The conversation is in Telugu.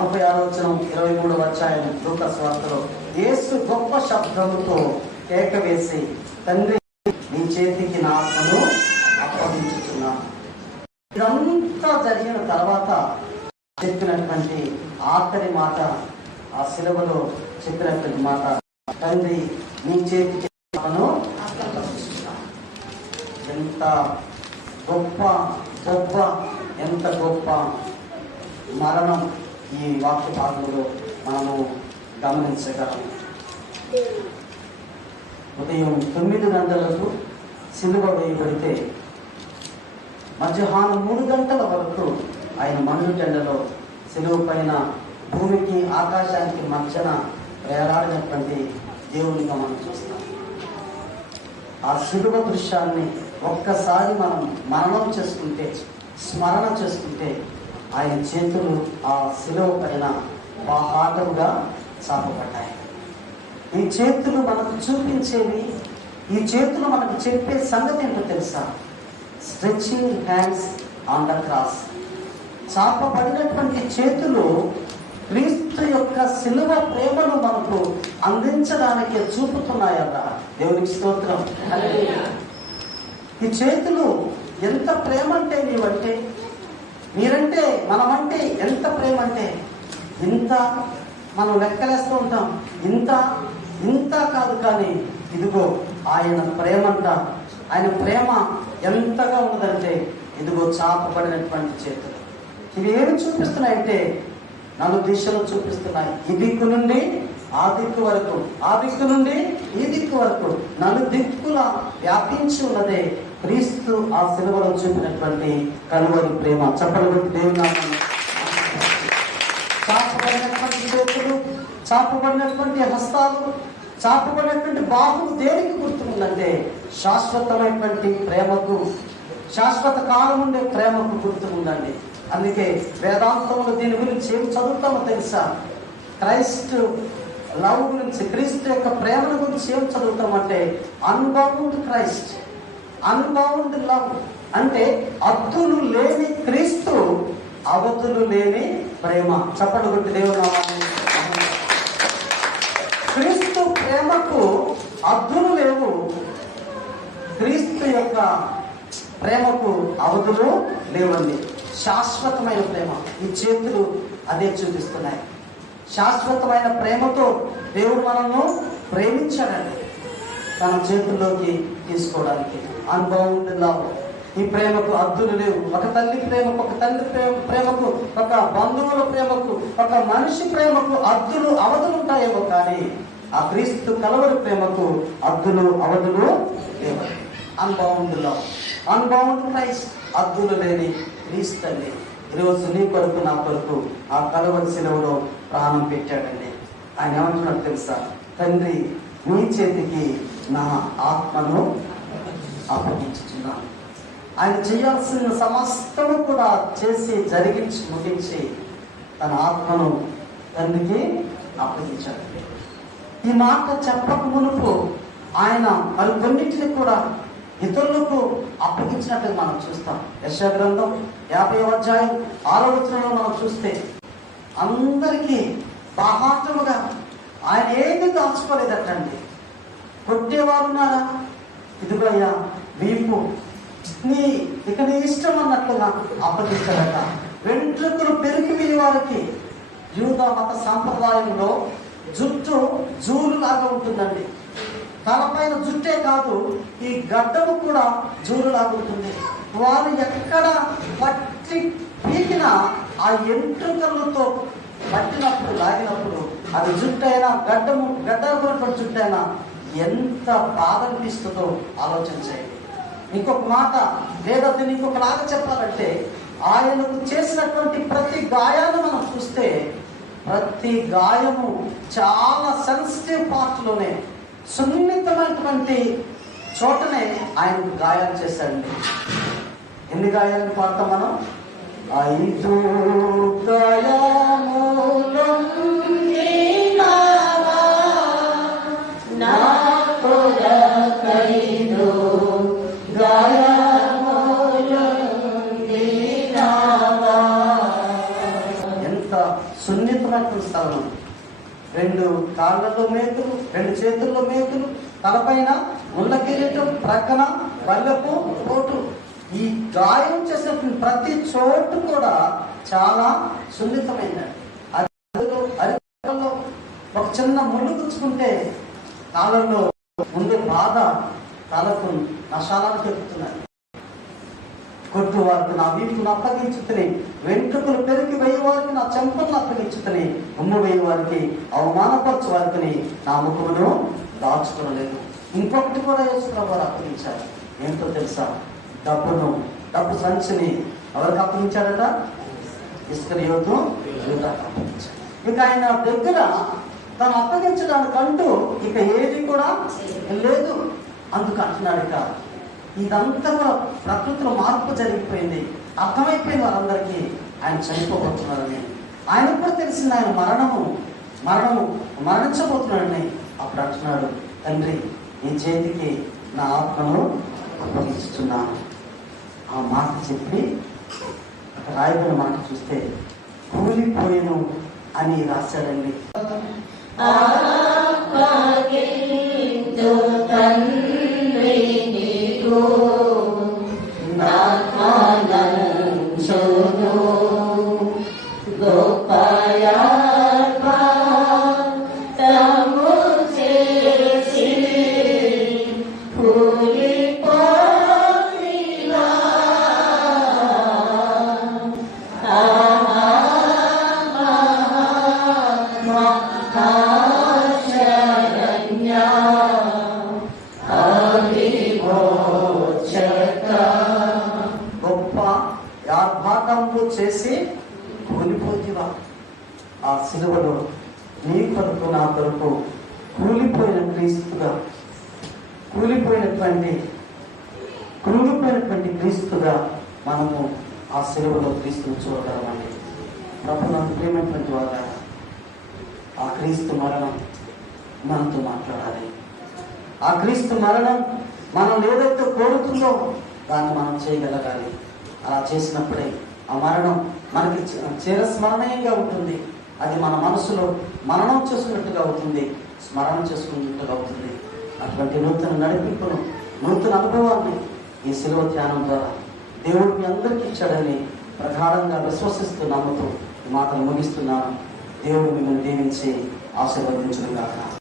నలభై ఆలోచన ఇరవై మూడు వచ్చాయని దూత స్వార్థలో. యేసు గొప్ప శబ్దముతో కేక వేసి తండ్రి నీ చేతికి నా ఆత్మను అప్పగించుతున్నాను. ఇదంతా జరిగిన తర్వాత చెప్పినటువంటి ఆఖరి మాట ఆ సిలవలో చెప్పినటువంటి మాట తండ్రి నీ చేతికి ఆత్మను ఎంత గొప్ప గొప్ప ఎంత గొప్ప మరణం. ఈ వాక్య భాగంలో మనము గమనించగలము ఉదయం తొమ్మిది గంటలకు సిలువ వేయబడితే మధ్యాహ్నం మూడు గంటల వరకు ఆయన మండుటెండలో సిలువ పైన భూమికి ఆకాశానికి మధ్యన వేలాడినటువంటి దేవునిగా మనం చూస్తాం. ఆ శిలువ దృశ్యాన్ని ఒక్కసారి మనం మరణం చేసుకుంటే స్మరణ చేసుకుంటే ఆయన చేతులు ఆ శిలువ పైన బాహాటంగా చాపబడ్డాయి ఈ చేతులు మనకు చూపించేవి ఈ చేతులు మనకు చెప్పే సంగతి ఏంటో తెలుసా? Stretching hands on the cross చాపబడినటువంటి చేతులు క్రీస్తు యొక్క శిలువ ప్రేమను మనకు అందించడానికి చూపుతున్నాయట దేవునికి స్తోత్రం. ఈ చేతులు ఎంత ప్రేమ అంటే నీవంటే మీరంటే మనమంటే ఎంత ప్రేమ అంటే ఇంత మనం లెక్కలేస్తూ ఉంటాం ఇంత ఇంత కాదు కానీ ఇదిగో ఆయన ప్రేమంట ఆయన ప్రేమ ఎంతగా ఉన్నదంటే ఇదిగో చాపబడినటువంటి చేతులు. ఇవి ఏమి చూపిస్తున్నాయంటే నలు దిశలు చూపిస్తున్నాయి. ఈ దిక్కు నుండి ఆ దిక్కు వరకు ఆ దిక్కు నుండి ఈ దిక్కు వరకు నలు దిక్కుల వ్యాపించి ఉన్నదే క్రీస్తు ఆ సిలువలో చూపినటువంటి కలువరి ప్రేమ. చెప్పలు దేవుని చాపబడినటువంటి చేతులు చాపబడినటువంటి హస్తాలు చాపబడినటువంటి బాహులు దేనికి గుర్తుందంటే శాశ్వతమైనటువంటి ప్రేమకు శాశ్వత కాలం ఉండే ప్రేమకు గుర్తుందండి అందుకే వేదాంతంలో దీని గురించి ఏం చదువుతామో తెలుసా? క్రైస్ట్ లవ్ గురించి క్రీస్తు యొక్క ప్రేమల గురించి ఏం చదువుతామంటే అన్బౌండ్ క్రైస్ట్. అన్బౌండ్ లవ్ అంటే అద్దులు లేని క్రీస్తు అవతులు లేని ప్రేమ. చెప్పండి కొట్టి దేవుడు క్రీస్తు ప్రేమకు అద్దులు లేవు. క్రీస్తు యొక్క ప్రేమకు అవధులు లేవండి. శాశ్వతమైన ప్రేమ. ఈ చేతులు అదే చూపిస్తున్నాయి. శాశ్వతమైన ప్రేమతో దేవుడు మనల్ని ప్రేమించాడండి. తన చేతుల్లోకి తీసుకోవడానికి. అనుభవం లవ్. ఈ ప్రేమకు అద్దులు లేవు. ఒక తల్లి ప్రేమకు ఒక తండ్రి ప్రేమ ప్రేమకు ఒక బంధువుల ప్రేమకు ఒక మనిషి ప్రేమకు అద్దులు అవధులు ఉంటాయేమో కానీ ఆ క్రీస్తు కలవరి ప్రేమకు అద్దులు అవధులు లేవు. Unbound love. అన్బౌండ్ క్రైస్ట్ అద్దులు లేని క్రీస్తు అండి ఈరోజు నీ కొరకు నా కొరకు ఆ కలవరి సెలవులో ప్రాణం పెట్టాడండి. ఆయన ఏమంటున్నాడు తెలుసా? తండ్రి నీ చేతికి నా ఆత్మను అప్పగించుతున్నాను ఆయన చేయాల్సిన సమస్తము కూడా చేసి జరిగించి ముగించి తన ఆత్మను తండ్రికి అప్పగించాడు. ఈ మాట చెప్పక మునుపు ఆయన మరి కొన్నింటిని కూడా ఇతరులకు అప్పగించినట్టు మనం చూస్తాం. యశ గ్రంథం యాభై అధ్యాయం ఆరో వచనంలో మనం చూస్తే అందరికీ బాహాటముగా ఆయన ఏమీ దాచుకోలేదటండి. కొట్టేవారు ఉన్నారా ఇదిగో వీపు. నీ ఇక నీ ఇష్టం అన్నట్లుగా అప్పగించాడట వెంట్రుకలు పెరిగి వారికి యూద మత సాంప్రదాయంలో జుట్టు జూలు లాగా ఉంటుందండి. తలపైన జుట్టే కాదు ఈ గడ్డము కూడా జూలు లాగా ఉంటుంది. వారు ఎక్కడ పట్టి పీకినా ఆ ఎంట్రుకలతో పట్టినప్పుడు లాగినప్పుడు అది జుట్టు అయినా గడ్డము గడ్డ కూడా జుట్టు అయినా ఎంత బాధ అనిపిస్తుందో ఆలోచన చేయండి. ఇంకొక మాట లేదా దీన్ని ఇంకొకలాగా చెప్పాలంటే ఆయనకు చేసినటువంటి ప్రతి గాయాలు మనం చూస్తే ప్రతి గాయము చాలా సెన్సిటివ్ పార్ట్లోనే సున్నితమైనటువంటి చోటనే ఆయనకు గాయాలు చేశాడండి. ఎన్ని గాయాలను పాడతాం మనం? ఐదు గాయములొందినావా, చేస్తాను. రెండు కాళ్ళలో మేకులు రెండు చేతుల్లో మేకులు తలపైన ముళ్ళ కిరీటం ప్రక్కన పల్లెపు కోటు. ఈ గాయం చేసిన ప్రతి చోటు కూడా చాలా సున్నితమైనది. అందులో అరిలో ఒక చిన్న ముళ్ళు గుచ్చుకుంటే కాళ్ళల్లో ఉండే బాధ తలకు నశాలను చెబుతున్నారు కొట్టు వారికి నా వీపును అప్పగించుతని వెంట్రుకలు పెరిగి వేయి వారికి నా చెంపలను అప్పగించుతని ఉమ్ము వేయి వారికి అవమానపరచు వారికి నా ముఖమును దాచుకోలేదు ఇంకొకటి కూడా యేసుప్రభు వారు అప్పగించారు. ఏంటో తెలుసా? డబ్బును డబ్బు సంచిని ఎవరికి అప్పగించాడట ఇస్కరియోతు యూదాకు అప్పగించాడు ఇక ఆయన దగ్గర తను అప్పగించడానికంటూ ఇక ఏది కూడా లేదు. అందుకు అంటున్నాడు ఇక ఇదంతా కూడా ప్రకృతిలో మార్పు జరిగిపోయింది అర్థమైపోయింది వారందరికీ ఆయన చనిపోబోతున్నారని ఆయనకు కూడా తెలిసింది ఆయన మరణము మరణము మరణించబోతున్నాడని అప్పుడు అంటున్నాడు తండ్రి నీ చేతికి నా ఆత్మను అప్పగిస్తున్నాను ఆ మాట చెప్పి రాయబడిన మాట చూస్తే కూలిపోయాను అని రాశాడండి సిలువలో నీ కొరకు నా కొరకు కూలిపోయిన క్రీస్తుగా కూలిపోయినటువంటి కూలిపోయినటువంటి క్రీస్తుగా మనము ఆ సిలువలో క్రీస్తుని చూడగలమండి. ప్రభు నాకు ప్రేమైనటువంటి ఆ క్రీస్తు మరణం మనతో మాట్లాడాలి. ఆ క్రీస్తు మరణం మనం ఏదైతే కోరుతుందో దాన్ని మనం చేయగలగాలి. అలా చేసినప్పుడే ఆ మరణం మనకి చిరస్మరణీయంగా ఉంటుంది. అది మన మనసులో మననం చేసుకున్నట్టుగా అవుతుంది స్మరణ చేసుకున్నట్టుగా అవుతుంది. అటువంటి నూతన నడిపింపును నూతన అనుభవాన్ని ఈ శిలువ ధ్యానం ద్వారా దేవుడు మీ అందరికీ ఇచ్చాడని ప్రగాఢంగా విశ్వసిస్తూ నమ్ముతూ ఈ మాటలు ముగిస్తున్నాను. దేవుడు మిమ్మల్ని దీవించి ఆశీర్వదించును గాక